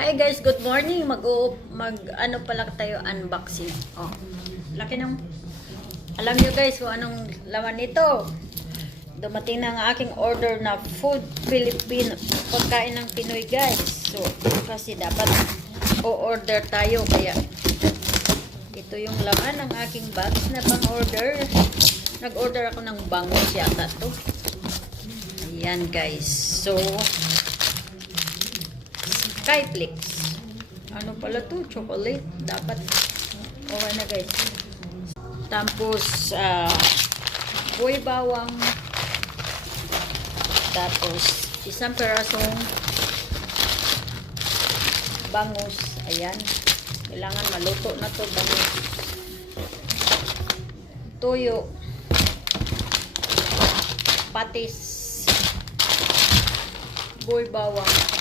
Hi guys, good morning. Ano pala tayo unboxing. Oh. Laki ng alam niyo guys kung anong laman nito. Dumating na ang aking order na food Filipino, pagkain ng Pinoy guys. So, kasi dapat o-order tayo kaya ito yung laman ng aking box na pang-order. Nag-order ako ng bangus yata to. Ayan guys. So, Skyflix. Ano pala to? Chocolate. Dapat. Okay na guys. Tapos, buhay bawang. Tapos, isang perasong bangus. Ayan. Kailangan maluto na to bangus. Tuyo. Patis. Buhay bawang.